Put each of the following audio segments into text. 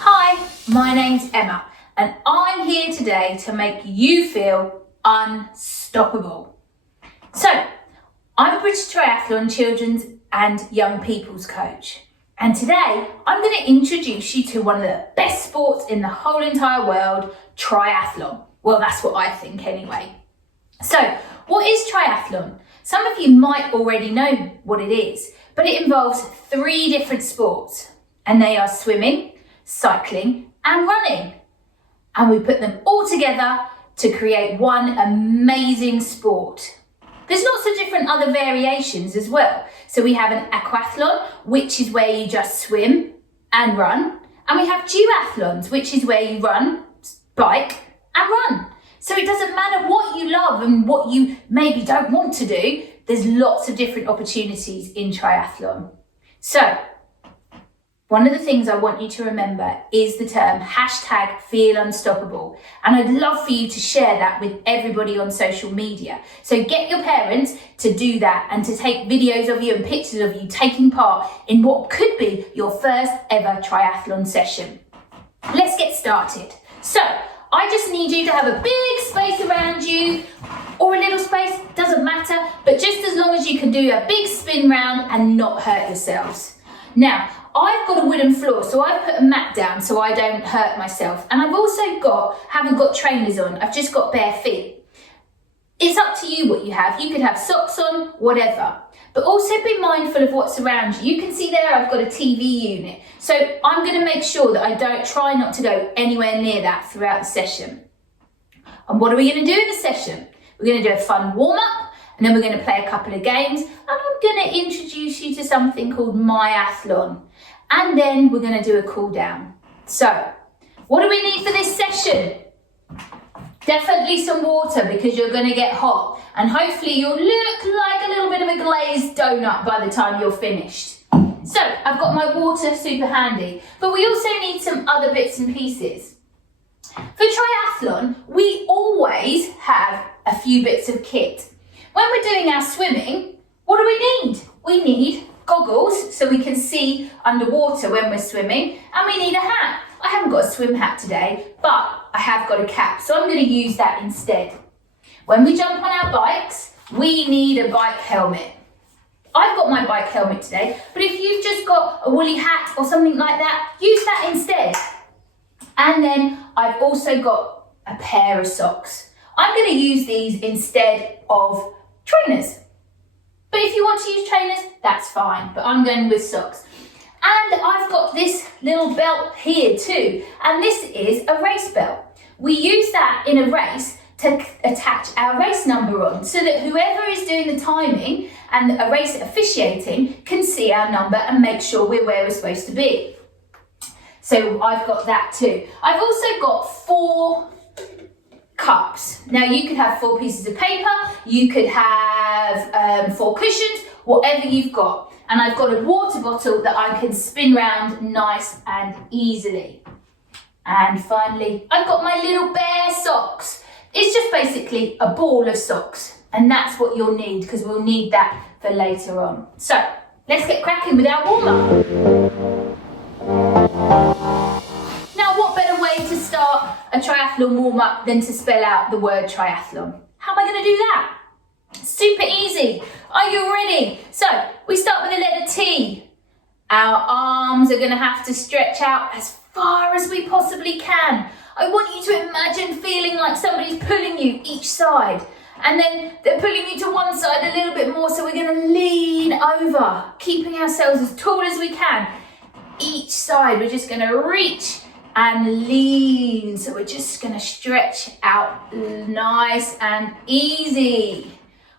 Hi, my name's Emma and I'm here today to make you feel unstoppable. So, I'm a British Triathlon children's and young people's coach, and today I'm going to introduce you to one of the best sports in the whole entire world, triathlon. Well, that's what I think anyway. So, what is triathlon? Some of you might already know what it is, but it involves 3 different sports, and they are swimming, cycling and running. And we put them all together to create one amazing sport. There's lots of different other variations as well. So we have an aquathlon, which is where you just swim and run. And we have duathlons, which is where you run, bike and run. So it doesn't matter what you love and what you maybe don't want to do, there's lots of different opportunities in triathlon. So, one of the things I want you to remember is the term #FeelUnstoppable. And I'd love for you to share that with everybody on social media. So get your parents to do that and to take videos of you and pictures of you taking part in what could be your first ever triathlon session. Let's get started. So, I just need you to have a big space around you, or a little space, doesn't matter, but just as long as you can do a big spin round and not hurt yourselves. Now, I've got a wooden floor, so I've put a mat down so I don't hurt myself. And I've also haven't got trainers on, I've just got bare feet. It's up to you what you have. You could have socks on, whatever. But also be mindful of what's around you. You can see there I've got a TV unit. So I'm going to make sure that I try not to go anywhere near that throughout the session. And what are we going to do in the session? We're going to do a fun warm-up, and then we're going to play a couple of games, and I'm going to introduce you to something called myathlon. And then we're going to do a cool down. So, what do we need for this session? Definitely some water, because you're going to get hot, and hopefully you'll look like a little bit of a glazed donut by the time you're finished. So, I've got my water super handy, but we also need some other bits and pieces. For triathlon, we always have a few bits of kit. When we're doing our swimming, what do we need? We need goggles so we can see underwater when we're swimming, and we need a hat. I haven't got a swim hat today, but I have got a cap, so I'm going to use that instead. When we jump on our bikes, we need a bike helmet. I've got my bike helmet today, but if you've just got a woolly hat or something like that, use that instead. And then I've also got a pair of socks. I'm going to use these instead of trainers. But if you want to use trainers, that's fine. But I'm going with socks. And I've got this little belt here too. And this is a race belt. We use that in a race to attach our race number on, so that whoever is doing the timing and a race officiating can see our number and make sure we're where we're supposed to be. So I've got that too. I've also got 4 cups. Now you could have 4 pieces of paper, you could have 4 cushions, whatever you've got. And I've got a water bottle that I can spin round nice and easily. And finally, I've got my little bear socks. It's just basically a ball of socks, and that's what you'll need, because we'll need that for later on. So let's get cracking with our warm-up. Now, what better way to start a triathlon warm-up than to spell out the word triathlon? How am I going to do that? Super easy. Are you ready? So, we start with the letter T. Our arms are going to have to stretch out as far as we possibly can. I want you to imagine feeling like somebody's pulling you each side. And then they're pulling you to one side a little bit more, so we're going to lean over, keeping ourselves as tall as we can. Each side, we're just going to reach and lean. So we're just going to stretch out nice and easy.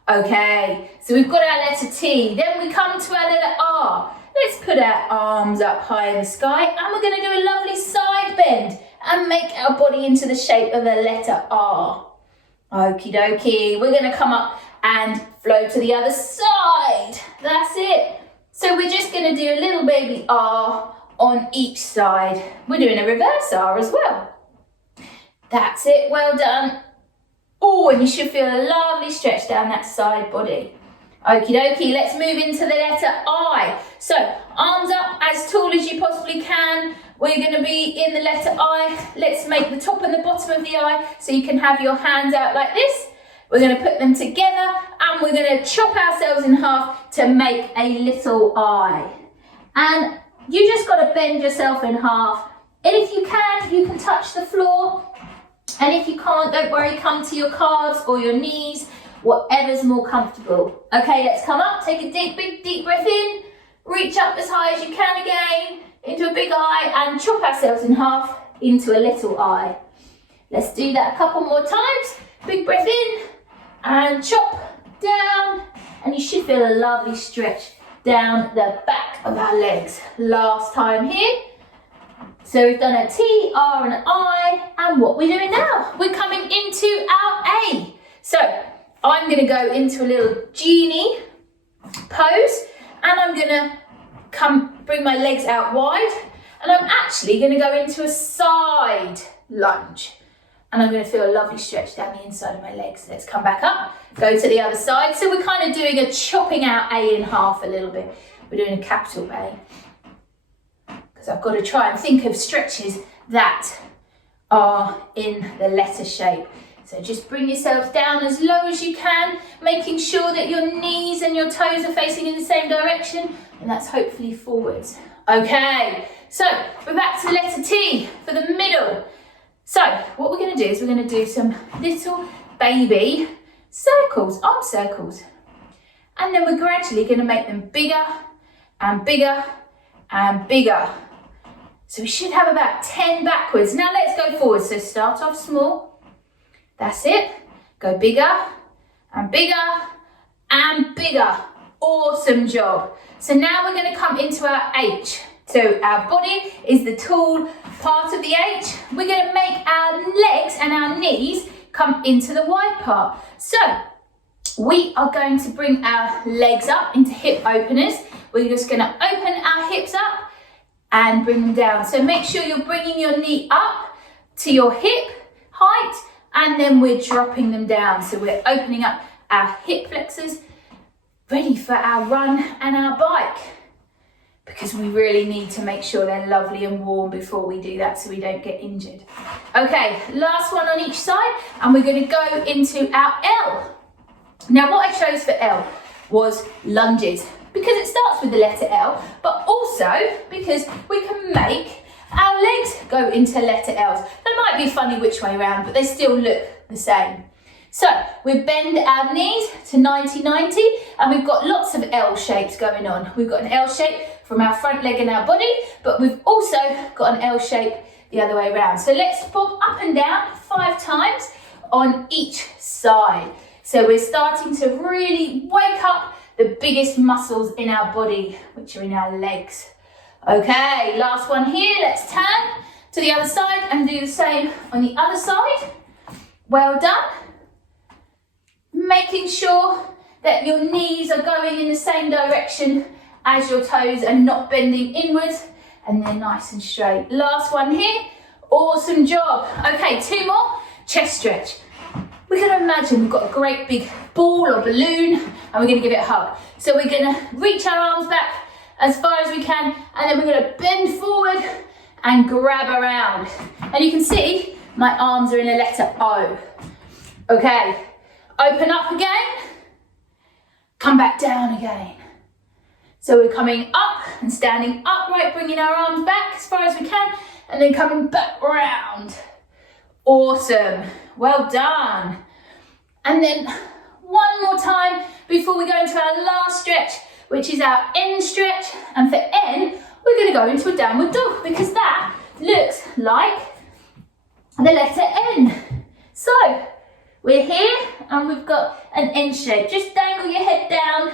Okay, so we've got our letter T. Then we come to our letter R. Let's put our arms up high in the sky, and we're going to do a lovely side bend and make our body into the shape of a letter R. Okie dokie, we're going to come up and flow to the other side. That's it. So we're just going to do a little baby R on each side. We're doing a reverse R as well. That's it, well done. Oh, and you should feel a lovely stretch down that side body. Okie dokie, let's move into the letter I. So, arms up as tall as you possibly can. We're going to be in the letter I. Let's make the top and the bottom of the I so you can have your hands out like this. We're going to put them together and we're going to chop ourselves in half to make a little I. And you just got to bend yourself in half. And if you can touch the floor. And if you can't, don't worry, come to your calves or your knees, whatever's more comfortable. Okay, let's come up, take a big deep breath in, reach up as high as you can again, into a big I, and chop ourselves in half into a little I. Let's do that a couple more times. Big breath in, and chop down, and you should feel a lovely stretch down the back of our legs. Last time here. So we've done a T, R and I, and what we're doing now, we're coming into our A. So I'm going to go into a little genie pose, and I'm going to bring my legs out wide, and I'm actually going to go into a side lunge, and I'm going to feel a lovely stretch down the inside of my legs. Let's come back up, go to the other side. So we're kind of doing a chopping out A in half a little bit. We're doing a capital A. Because I've got to try and think of stretches that are in the letter shape. So just bring yourselves down as low as you can, making sure that your knees and your toes are facing in the same direction, and that's hopefully forwards. Okay, so we're back to letter T for the middle. So what we're going to do is we're going to do some little baby circles, arm circles. And then we're gradually going to make them bigger and bigger and bigger. So we should have about 10 backwards. Now let's go forward. So start off small. That's it. Go bigger and bigger and bigger. Awesome job. So now we're going to come into our H. So our body is the tall part of the H. We're going to make our legs and our knees come into the wide part. So we are going to bring our legs up into hip openers. We're just going to open our hips up and bring them down. So make sure you're bringing your knee up to your hip height, and then we're dropping them down. So we're opening up our hip flexors, ready for our run and our bike, because we really need to make sure they're lovely and warm before we do that so we don't get injured. Okay, last one on each side, and we're going to go into our L. Now what I chose for L was lunges, because it starts with the letter L, but also because we can make our legs go into letter L's. They might be funny which way around, but they still look the same. So we bend our knees to 90-90, and we've got lots of L shapes going on. We've got an L shape from our front leg and our body, but we've also got an L shape the other way around. So let's bob up and down 5 times on each side. So we're starting to really wake up the biggest muscles in our body, which are in our legs. Okay, last one here. Let's turn to the other side and do the same on the other side. Well done. Making sure that your knees are going in the same direction as your toes and not bending inwards, and they're nice and straight. Last one here. Awesome job. Okay, 2 more. Chest stretch. We're going to imagine we've got a great big ball or balloon, and we're going to give it a hug. So we're going to reach our arms back as far as we can, and then we're going to bend forward and grab around. And you can see my arms are in a letter O. Okay, open up again, come back down again. So we're coming up and standing upright, bringing our arms back as far as we can, and then coming back round. Awesome, well done. And then one more time before we go into our last stretch, which is our N stretch. And for N, we're going to go into a downward dog, because that looks like the letter N. So we're here and we've got an N shape. Just dangle your head down,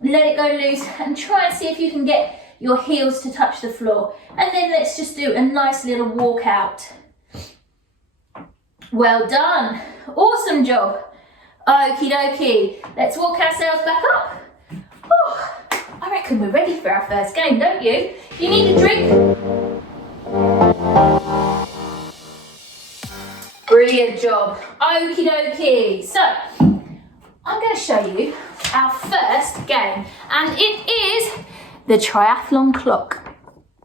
let it go loose, and try and see if you can get your heels to touch the floor. And then let's just do a nice little walk out. Well done. Awesome job. Okie dokie. Let's walk ourselves back up. Oh, I reckon we're ready for our first game, don't you? You need a drink? Brilliant job. Okie dokie. So, I'm going to show you our first game, and it is the Triathlon Clock.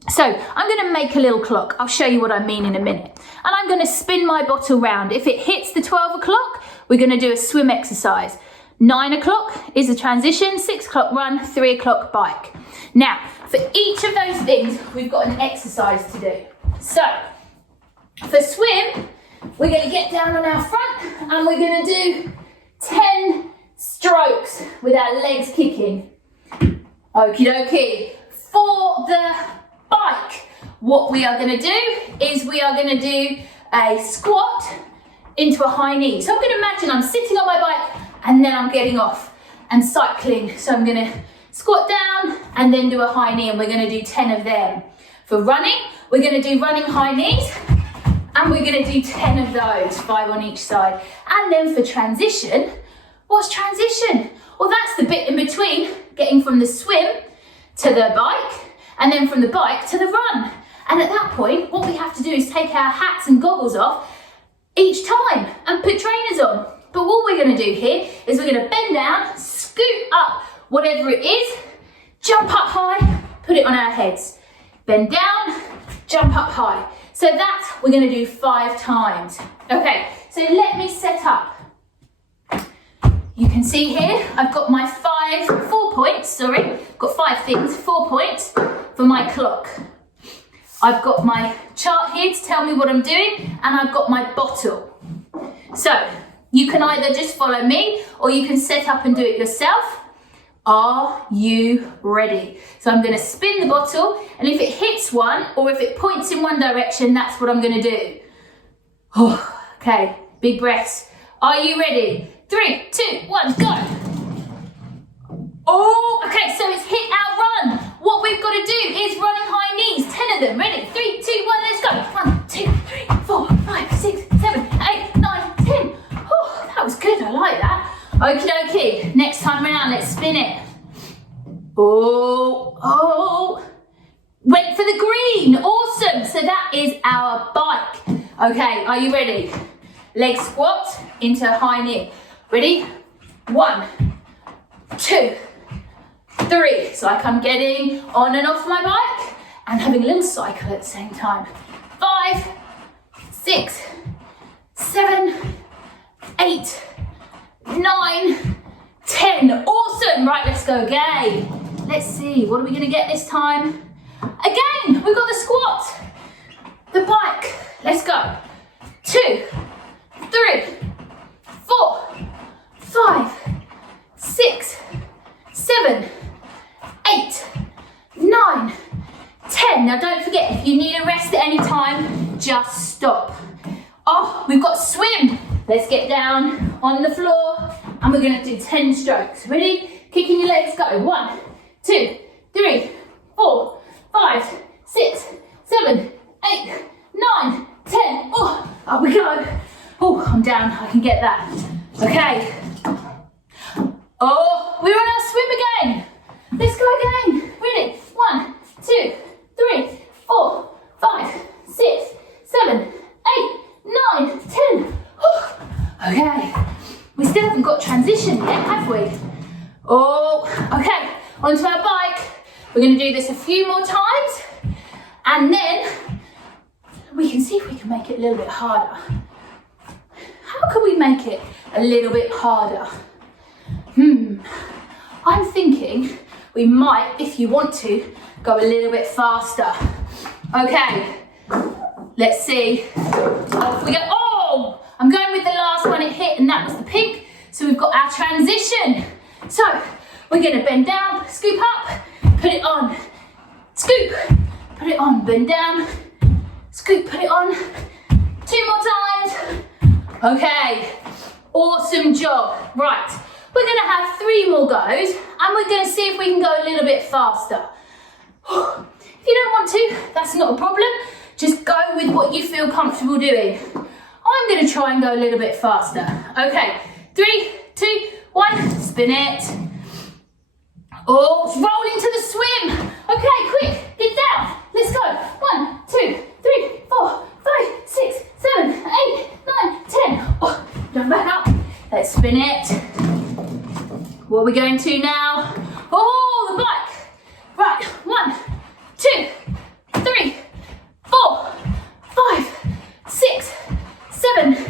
So I'm going to make a little clock. I'll show you what I mean in a minute. And I'm going to spin my bottle round. If it hits the 12 o'clock, we're going to do a swim exercise. 9 o'clock is a transition, 6 o'clock run, 3 o'clock bike. Now, for each of those things, we've got an exercise to do. So, for swim, we're going to get down on our front and we're going to do 10 strokes with our legs kicking. Okie dokie. For the bike, what we are going to do is we are going to do a squat into a high knee. So I'm going to imagine I'm sitting on my bike and then I'm getting off and cycling. So I'm going to squat down and then do a high knee, and we're going to do 10 of them. For running, we're going to do running high knees, and we're going to do 10 of those, 5 on each side. And then for transition, what's transition? Well, that's the bit in between getting from the swim to the bike, and then from the bike to the run. And at that point, what we have to do is take our hats and goggles off each time and put trainers on. But what we're going to do here is we're going to bend down, scoot up whatever it is, jump up high, put it on our heads. Bend down, jump up high. So that we're going to do 5 times. Okay, so let me set up. You can see here, I've got my 4 points, got 5 things, 4 points for my clock. I've got my chart here to tell me what I'm doing, and I've got my bottle. So, you can either just follow me, or you can set up and do it yourself. Are you ready? So I'm going to spin the bottle, and if it hits one, or if it points in one direction, that's what I'm going to do. Oh, okay, big breaths. Are you ready? 3, 2, 1, go. Oh, okay, so it's hit our run. What we've got to do is running high knees, 10 of them. Ready? 3, 2, 1, let's go. 1, 2, 3, 4, 5, 6, 7, 8, 9, 10. Oh, that was good, I like that. Okie dokie, next time around, let's spin it. Oh, went for the green, awesome. So that is our bike. Okay, are you ready? Leg squat into high knee. Ready? 1, 2, 3. It's like I'm getting on and off my bike and having a little cycle at the same time. 5, 6, 7, 8, 9, 10. Awesome. Right, let's go again. Let's see, what are we going to get this time? Again, we've got the squat. The bike. Let's go. 2, 3, 4, 5, 6, 7, 8, 9, 10. Now don't forget, if you need a rest at any time, just stop. Oh, we've got swim. Let's get down on the floor and we're going to do 10 strokes. Ready? Kicking your legs, go. 1, 2, 3, 4, 5, 6, 7, 8, 9, 10. Oh, up we go. Oh, I'm down. I can get that. Okay. Oh, we're on our swim again. Let's go again. Ready? 1, 2, 3, 4, 5, 6, 7, 8, 9, 10. Oh, okay. We still haven't got transition yet, have we? Oh, okay. Onto our bike. We're going to do this a few more times, and then we can see if we can make it a little bit harder. How can we make it a little bit harder? I'm thinking we might, if you want to, go a little bit faster. Okay, let's see. Off we go. Oh, I'm going with the last one it hit, and that was the pink. So we've got our transition. So we're going to bend down, scoop up, put it on, scoop, put it on, bend down, scoop, put it on. 2 more times. Okay, awesome job. Right, we're going to have 3 more goes, and we're going to see if we can go a little bit faster. If you don't want to, that's not a problem. Just go with what you feel comfortable doing. I'm going to try and go a little bit faster. Okay, 3, 2, 1, spin it. Oh, roll into the swim. Okay, quick, get down. Let's go. 1, 2, 3, 4, 5, 6, 7, 8, 9, 10. Oh, jump back up. Let's spin it. What are we going to now? Oh, the bike. Right, 1, 2, 3, 4, 5, 6, 7, 8,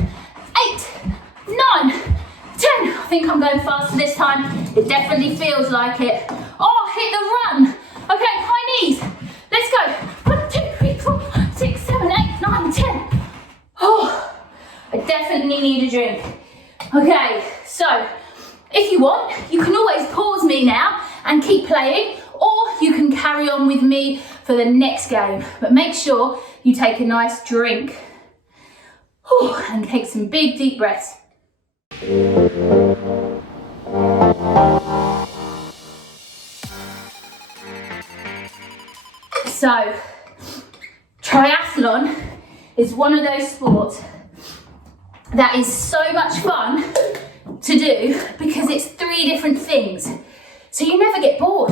9, 10. I think I'm going faster this time. It definitely feels like it. Oh, hit the run. Okay, high knees. Let's go. 1, 2, 3, 4, 6, 7, 8, 9, 10. Oh, I definitely need a drink. Okay, so if you want, you can always pause me now and keep playing, or you can carry on with me for the next game. But make sure you take a nice drink. And take some big deep breaths. So, triathlon is one of those sports that is so much fun to do because it's 3 different things. So you never get bored.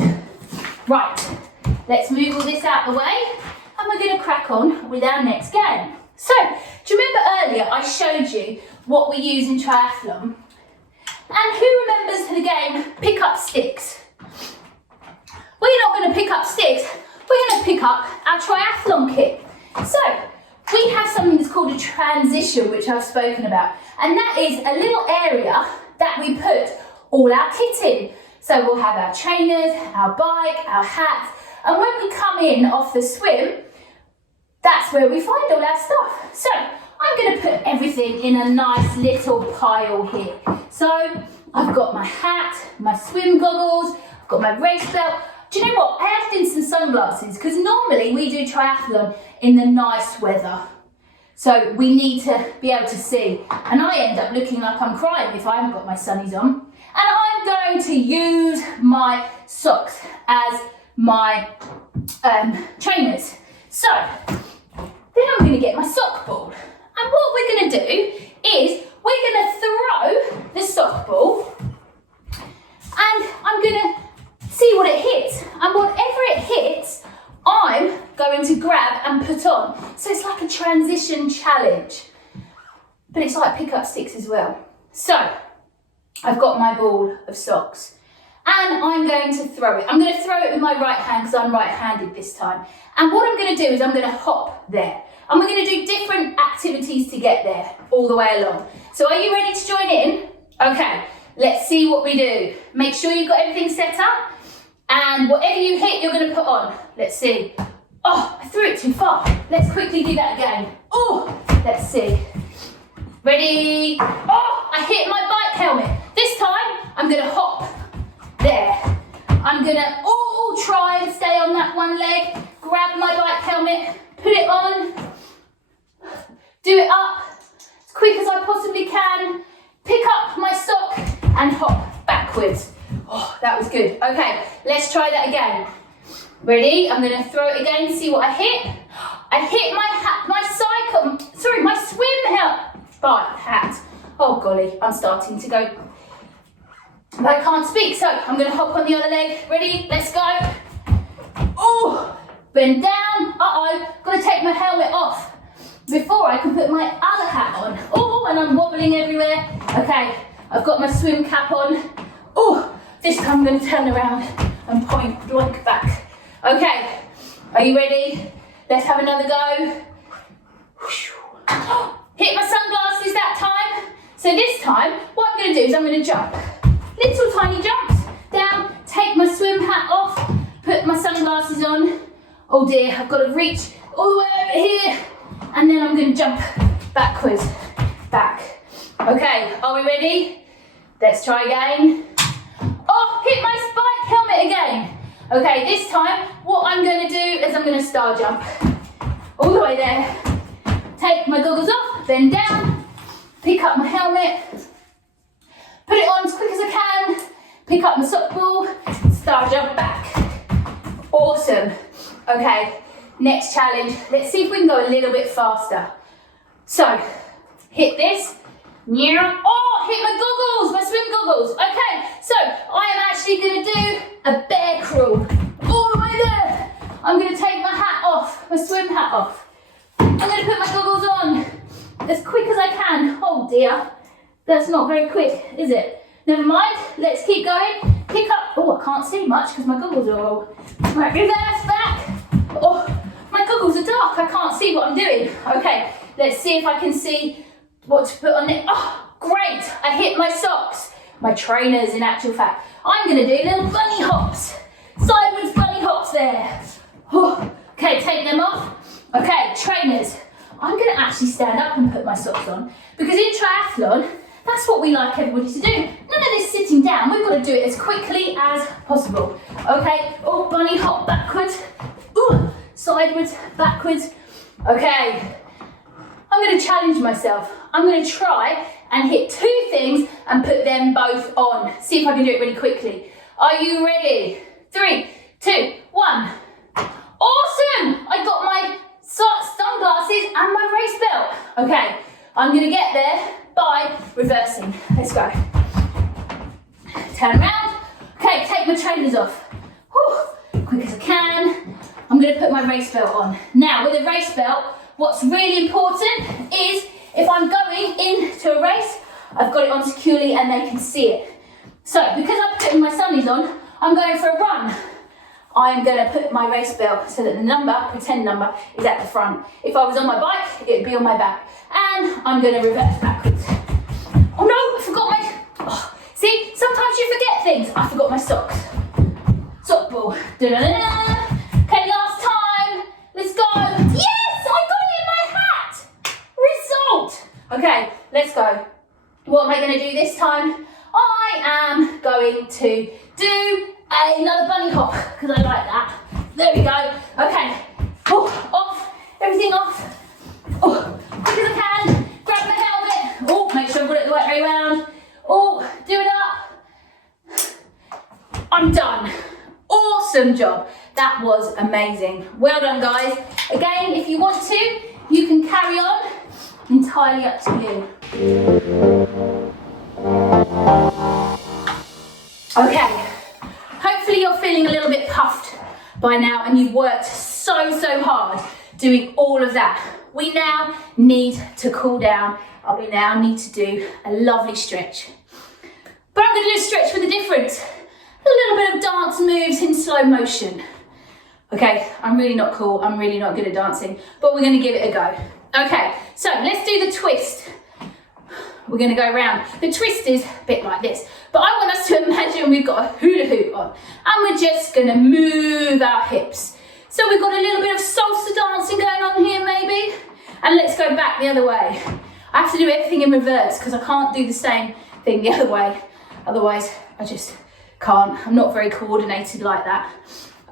Right, let's move all this out of the way and we're going to crack on with our next game. So, do you remember earlier I showed you what we use in triathlon? And who remembers the game pick up sticks? We're not going to pick up sticks, we're going to pick up our triathlon kit. So, we have something that's called a transition, which I've spoken about. And that is a little area that we put all our kit in. So we'll have our trainers, our bike, our hats, and when we come in off the swim, that's where we find all our stuff. So I'm going to put everything in a nice little pile here. So I've got my hat, my swim goggles, I've got my race belt. Do you know what? I added in some sunglasses because normally we do triathlon in the nice weather. So we need to be able to see. And I end up looking like I'm crying if I haven't got my sunnies on. And I'm going to use my socks as my trainers. So then I'm going to get my sock ball. And what we're going to do is we're going to throw the sock ball and I'm going to see what it hits. And whatever it hits, I'm going to grab and put on. So it's like a transition challenge. But it's like pick up sticks as well. So I've got my ball of socks and I'm going to throw it. I'm going to throw it with my right hand because I'm right-handed this time. And what I'm going to do is I'm going to hop there. And we're going to do different activities to get there all the way along. So are you ready to join in? Okay, let's see what we do. Make sure you've got everything set up and whatever you hit, you're going to put on. Let's see. Oh, I threw it too far. Let's quickly do that again. Oh, let's see. Ready? Oh, I hit my bike helmet. This time, I'm going to hop there. I'm going to try and stay on that one leg, grab my bike helmet, put it on, do it up as quick as I possibly can, pick up my sock and hop backwards. Oh, that was good. Okay, let's try that again. Ready? I'm going to throw it again, see what I hit. I hit my swim hat. Oh golly, I'm starting to go. I can't speak, so I'm going to hop on the other leg. Ready? Let's go. Oh, bend down. Uh-oh, got to take my helmet off before I can put my other hat on. Oh, and I'm wobbling everywhere. Okay, I've got my swim cap on. Oh, this time I'm going to turn around and point blank back. Okay, are you ready? Let's have another go. Hit my sunglasses that time. So this time, what I'm going to do is I'm going to jump. Little tiny jumps down, take my swim hat off, put my sunglasses on. Oh dear, I've got to reach all the way over here. And then I'm going to jump backwards, back. Okay, are we ready? Let's try again. Oh, hit my bike helmet again. Okay, this time, what I'm going to do is I'm going to star jump. All the way there. Take my goggles off, bend down, pick up my helmet, put it on as quick as I can, pick up my sock ball, star jump back. Awesome. Okay, next challenge. Let's see if we can go a little bit faster. So, hit this. Oh, hit my goggles, my swim goggles. Okay, so I am actually going to do a bear crawl. All the way there. I'm going to take my hat off, my swim hat off. I'm going to put my goggles on as quick as I can. Oh dear, that's not very quick, is it? Never mind, let's keep going. Pick up, oh, I can't see much because my goggles are all. Right, reverse back. Oh, my goggles are dark, I can't see what I'm doing. Okay, let's see if I can see what to put on it. Oh, great, I hit my socks. My trainers, in actual fact. I'm gonna do little bunny hops. Sideways bunny hops there. Oh, okay, take them off. Okay, trainers. I'm gonna actually stand up and put my socks on because in triathlon, that's what we like everybody to do. None of this sitting down, we've got to do it as quickly as possible. Okay, oh, bunny hop backwards. Ooh, sideways, backwards. Okay, I'm going to challenge myself. I'm going to try and hit 2 things and put them both on. See if I can do it really quickly. Are you ready? 3, 2, 1. Awesome! I got my sunglasses and my race belt. Okay, I'm going to get there by reversing. Let's go. Turn around. Okay, take my trainers off. Whew, quick as I can. I'm going to put my race belt on. Now, with a race belt, what's really important is if I'm going into a race, I've got it on securely and they can see it. So, because I'm putting my sunnies on, I'm going for a run. I'm going to put my race belt so that the number, pretend number, is at the front. If I was on my bike, it'd be on my back. And I'm going to reverse backwards. Oh no, I forgot my... Oh, see, sometimes you forget things. I forgot my socks. Sock ball. Da-da-da-da. Okay, last time. Let's go. Yes, I got it in my hat. Result. Okay, let's go. What am I going to do this time? I am going to do another bunny hop because I like that. There we go. Okay. Oh, off. Everything off. Oh, quick as I can. Grab my helmet. Oh, make sure I've got it the right way around. Oh, do it up. I'm done. Awesome job. That was amazing. Well done, guys. Again, if you want to, you can carry on. Entirely up to you. Okay. Hopefully you're feeling a little bit puffed by now and you've worked so hard doing all of that. We now need to cool down and we now need to do a lovely stretch. But I'm going to do a stretch with a difference. A little bit of dance moves in slow motion. Okay, I'm really not cool, I'm really not good at dancing, but we're going to give it a go. Okay, so let's do the twist. We're going to go around. The twist is a bit like this, but I want us to imagine we've got a hula hoop on and we're just going to move our hips. So we've got a little bit of salsa dancing going on here maybe, and let's go back the other way. I have to do everything in reverse because I can't do the same thing the other way. Otherwise, I just can't. I'm not very coordinated like that.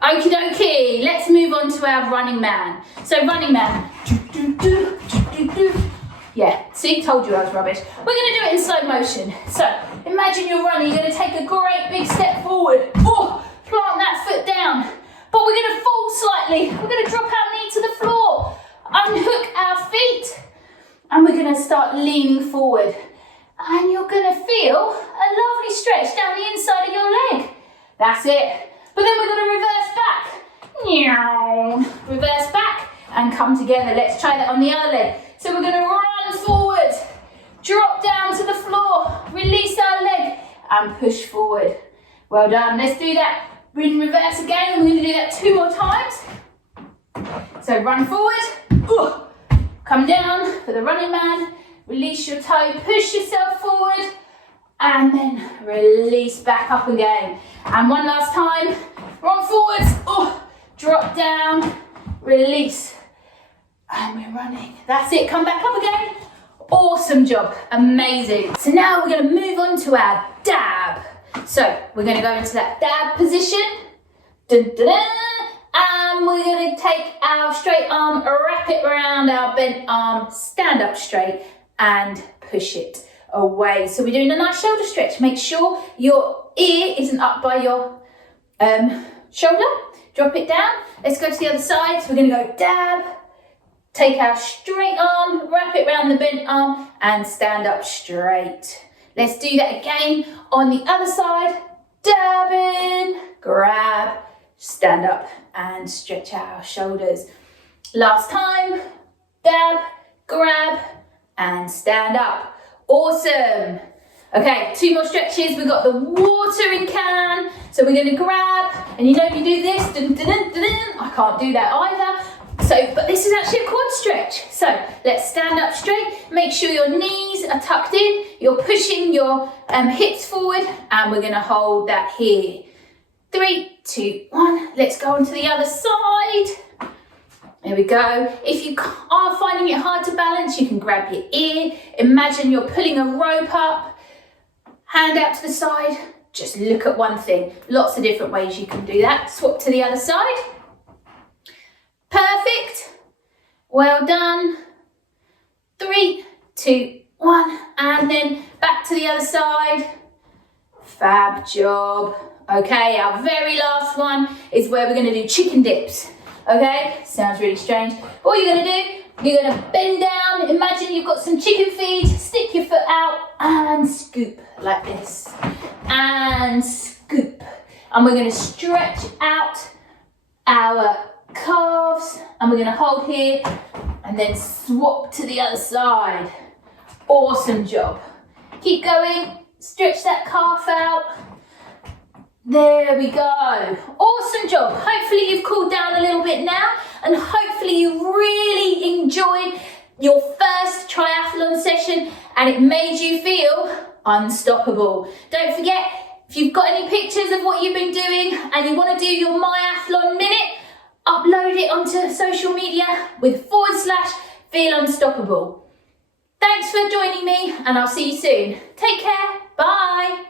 Okie dokie, let's move on to our running man. So running man. Yeah, see, told you I was rubbish. We're going to do it in slow motion. So imagine you're running, you're going to take a great big step forward. Oh, plant that foot down. But we're going to fall slightly. We're going to drop our knee to the floor. Unhook our feet. And we're going to start leaning forward. And you're going to feel a lovely stretch down the inside of your leg. That's it. But then we're going to reverse back. Reverse back and come together. Let's try that on the other leg. So we're going to run forward, drop down to the floor, release our leg and push forward. Well done. Let's do that in reverse again. And we're going to do that 2 more times. So run forward, come down for the running man, release your toe, push yourself forward and then release back up again. And one last time, run forwards, drop down, release. And we're running. That's it. Come back up again. Awesome job. Amazing. So now we're going to move on to our dab. So we're going to go into that dab position. Dun, dun, dun. And we're going to take our straight arm, wrap it around our bent arm, stand up straight and push it away. So we're doing a nice shoulder stretch. Make sure your ear isn't up by your shoulder. Drop it down. Let's go to the other side. So we're going to go dab. Take our straight arm, wrap it around the bent arm and stand up straight. Let's do that again on the other side. Dab in, grab, stand up and stretch our shoulders. Last time, dab, grab and stand up. Awesome. Okay, 2 more stretches. We've got the watering can. So we're going to grab, and you know if you do this, dun, dun, dun, dun, dun, I can't do that either. So, but this is actually a quad stretch. So let's stand up straight. Make sure your knees are tucked in. You're pushing your hips forward, and we're going to hold that here. 3, 2, 1. Let's go on to the other side. There we go. If you are finding it hard to balance, you can grab your ear. Imagine you're pulling a rope up. Hand out to the side, just look at one thing. Lots of different ways you can do that. Swap to the other side. Perfect. Well done. 3, 2, 1. And then back to the other side. Fab job. Okay, our very last one is where we're going to do chicken dips. Okay, sounds really strange. What you're going to do, you're going to bend down. Imagine you've got some chicken feed. Stick your foot out and scoop like this. And scoop. And we're going to stretch out our calves. And we're going to hold here and then swap to the other side. Awesome job. Keep going. Stretch that calf out. There we go. Awesome job. Hopefully you've cooled down a little bit now, and hopefully you really enjoyed your first triathlon session and it made you feel unstoppable. Don't forget, if you've got any pictures of what you've been doing and you want to do your Myathlon minute, upload it onto social media with /Feel Unstoppable. Thanks for joining me, and I'll see you soon. Take care. Bye.